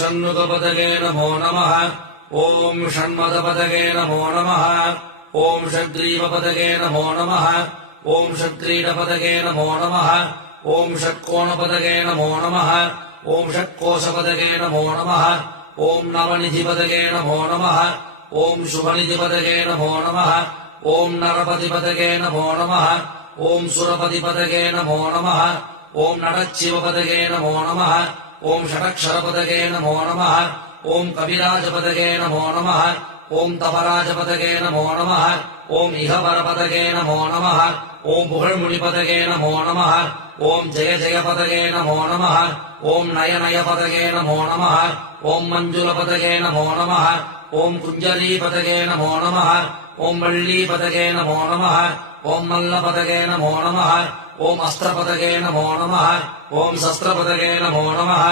षण्मुखपदगे नमो नमः ॐ षण्मदपदगे नमो नमः ॐ षड्ग्रीवपदगे नमो नमः ॐ षट्क्रीडपदगे नमो नमः ॐ षट्कोणपदगे नमो नमः ॐ षट्कोशपदगे नमो नमः ॐ नवनिधिपदगे नमो नमः ॐ शुभनिधिपदगे नमो नमः ॐ नरपतिपदगे नमो नमः ॐ सुरपतिपदगे नमो नमः ॐ नटच्छिवपदगे नमो नमः ॐ षडक्षरपदगे नमो नमः ॐ कविराजपदगे नमो नमः ॐ तपराजपदगे नमो नमः ॐ इहवरपदगे नमो नमः ॐ पुगळ्मुनिपदगे नमो नमः ॐ जय जयपदगे नमो नमः ॐ नयनयपदगे नमो नमः ॐ मञ्जुलपदगे नमो नमः ॐ कुञ्जलीपदगे नमो नमः ॐ वल्लीपदगे नमो नमः ॐ मल्लपदगे नमो नमः ॐ अस्त्रपदगे नमो नमः ॐ शस्त्रपदगे नमो नमः